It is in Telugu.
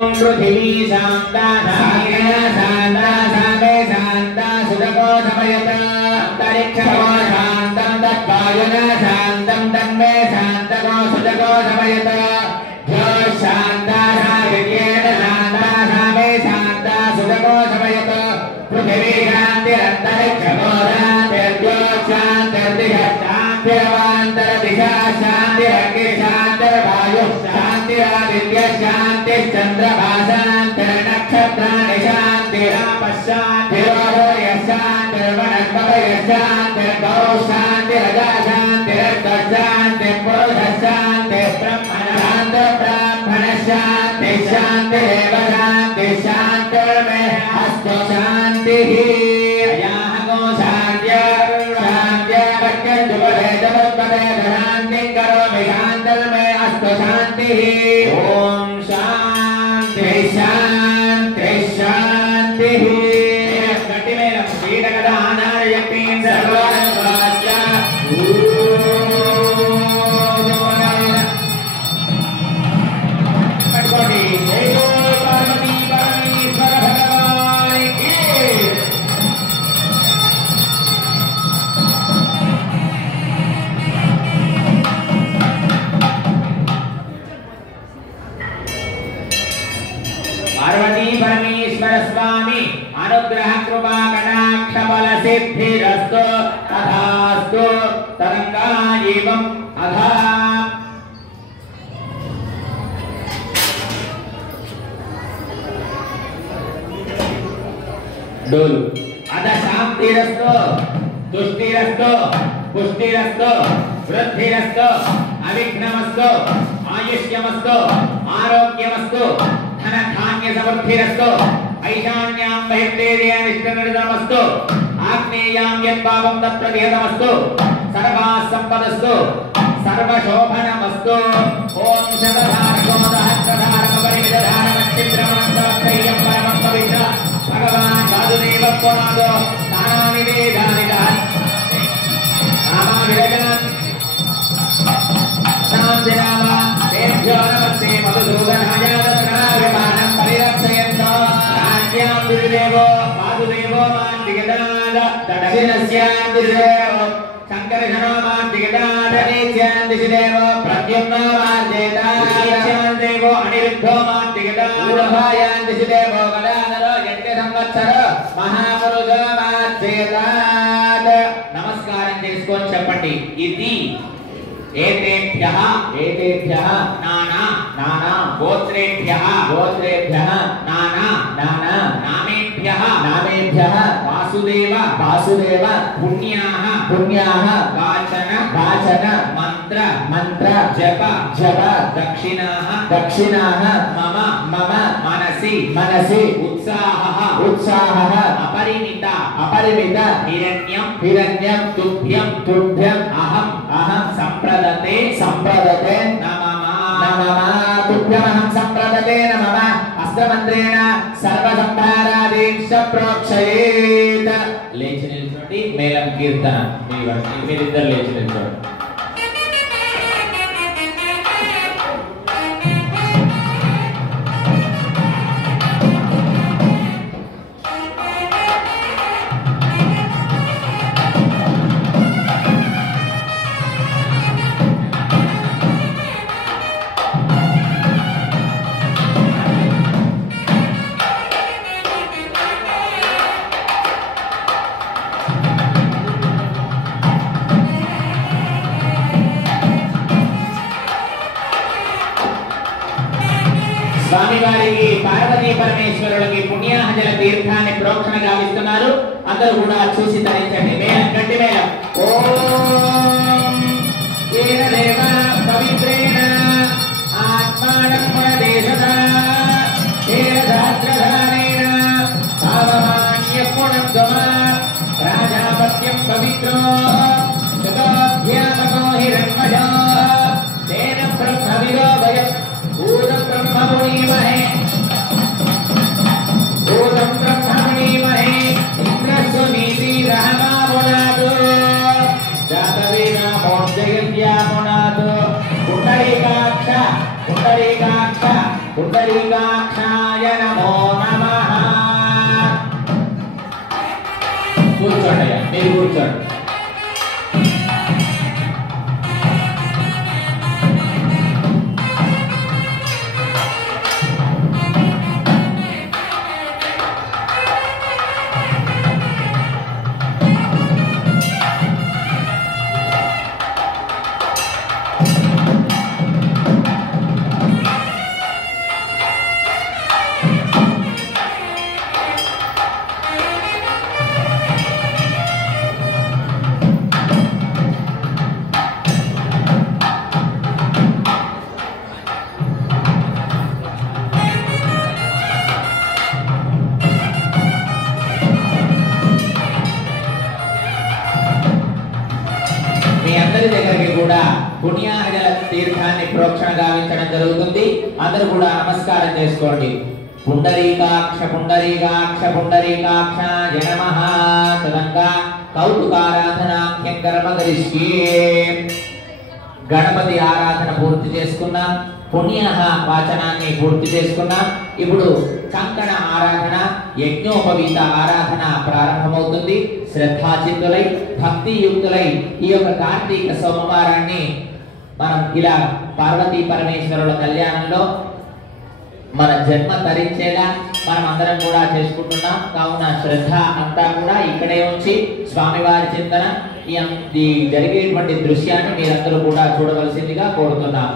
पृथिवी शांता शांता सामे शांता सुदको समयत अंतरिक्षो शांतं तद्वायुन शांतं तन्मे शांतको सुदको समयत जो शांता सागर्येण शांता सामे शांता सुदको समयत पृथिवी शांति अंतरिक्षो शांतिर्जो शांतिर्दिशः शांतिरवान्तरदिशा शांतिरग्नि शांतिर्वायु शांतिरादित्य शांति चंद्रमा शांतिर्नक्षत्राणि शांतिरापशांतिर्वायुर्य शांतिर्वनस्पतयः शांतिर्गौ शांतिरजा शांतिर्दशांतिर्पुरुषः शांतिर्ब्रह्मणः शांतिः शांतिरेव शांतिः शांतिर्मे अस्तु शांतिः अयाहगो शांत्यावक्यजुपदे जमुत्पदे शान्तिं करोमि शान्तिर्मे अस्तु शान्तिः ॐ शान्ति शान्ति शान्तिः गट्टिमेलं कीटकदानारयतीं सर्वस्य पट्कोटि जय पार्वती परमेश्वर भगवान की पार्वती परमेश्वर स्वामी अनुग्रह कृपा कटाक्ष बल सिद्धिरस्तु तथास्तु तरंगाजीवम अधा डोल अध शांतिरस्तु तुष्टिरस्तु पुष्टिरस्तु वृद्धिरस्तु अविघ्नमस्तु आयुष्यमस्तु आरोग्यमस्तु धन धान्य समृद्धिरस्तु ऐशान्यां बहिर्देव्यानिष्टनिर्धनमस्तु आग्नेयां यद्भावं तत्प्रतिहतमस्तु सर्वा संपदस्तु सर्वशोभनमस्तु ओम शतधारकोदहस्रधारकपरिविधारमक्षिद्रमन्तरक्षय्यं परमं पवित्र भगवान् वासुदेव पुरादो नानानि वेदानि नामाभिरचनं शान्तिनामा तेभ्यो नमस्ते मधुसूदनाय दत्तनाभिमानं परिरक्षयन्तु राज्ञां दिदेवो वासुदेवो मान्तिगदाद दक्षिणस्यां शंकरशनो मान्तिगदाद नीच्यां प्रद्युम्नो मान्तेतां देवो अनिरुद्धो मान्तिगदाद उभयां दिदेवो गदाधरो यज्ञसंवत्सरो महापुरुषो मान्तेताद नमस्कारं చేసుకొని చెప్పండి ఇది एतेभ्यः नाना गोत्रेभ्यः नाना नामेभ्यः वासुदेव पुण्याः वाचन मंत्र जप दक्षिणाः मम मनसि उत्साहः अपरिमित हिरण्यं तुभ्यं अहं संप्रदते नमः तुभ्यमहं संप्रदते नमः अस्त्रमन्त्रेण सर्वसंहारादींश्च प्रोक्षयेत् लेచి నిల్చోండి మేళం కీర్తన మీరిద్దరు లేచి నిల్చోండి స్వామి వారికి పార్వతీ పరమేశ్వరులకి పుణ్యాహజల తీర్థాన్ని ప్రోక్షణ గావిస్తున్నారు అందరూ కూడా చూసి తరించండి మేళం గట్టి మేళం ఓం ఏన దేవ పవిత్రేణ ఆత్మానం పరదేశత ఏన సహస్రధారేణ పావమాన్య పుణ్యమ రాజాపత్యం పవిత్రో శతాధ్యామకో హిరణ్మజా తేన బ్రహ్మవిదో వయం भूतं ब्रह्ममुनीमहे इंद्रस्वनीति रहमामुनादो जातवेदामोज्जयत्यामुनादो पुण्डरीकाक्ष కూర్చోండి. దగ్గరికి కూడా పుణ్యాహజల తీర్థాన్ని ప్రోక్షణ గావించడం జరుగుతుంది. అందరూ కూడా నమస్కారం చేసుకోండి. పుండరీకాక్ష పుండరీకాక్ష పుండరీకాక్ష జనమః తదంగా కౌతుకారాధనాఖ్యం కర్మగరిష్యే. గణపతి ఆరాధన పూర్తి చేసుకున్నాం. పుణ్యః వాచనాన్ని పూర్తి చేసుకున్నాం. ఇప్పుడు కంకణ ఆరాధన, యజ్ఞోపవీత ఆరాధన ప్రారంభమవుతుంది. శ్రద్ధాచిత్తులై భక్తియుక్తులై ఈ యొక్క కార్తీక సోమవారాన్ని మనం ఇలా పార్వతీ పరమేశ్వరుల కళ్యాణంలో మన జన్మ తరించేలా మనం అందరం కూడా చేసుకుంటున్నాం. కావున శ్రద్ధ అంతా కూడా ఇక్కడే ఉంచి స్వామివారి చింతన ఈ జరిగేటువంటి దృశ్యాన్ని మీరందరూ కూడా చూడవలసిందిగా కోరుతున్నాం.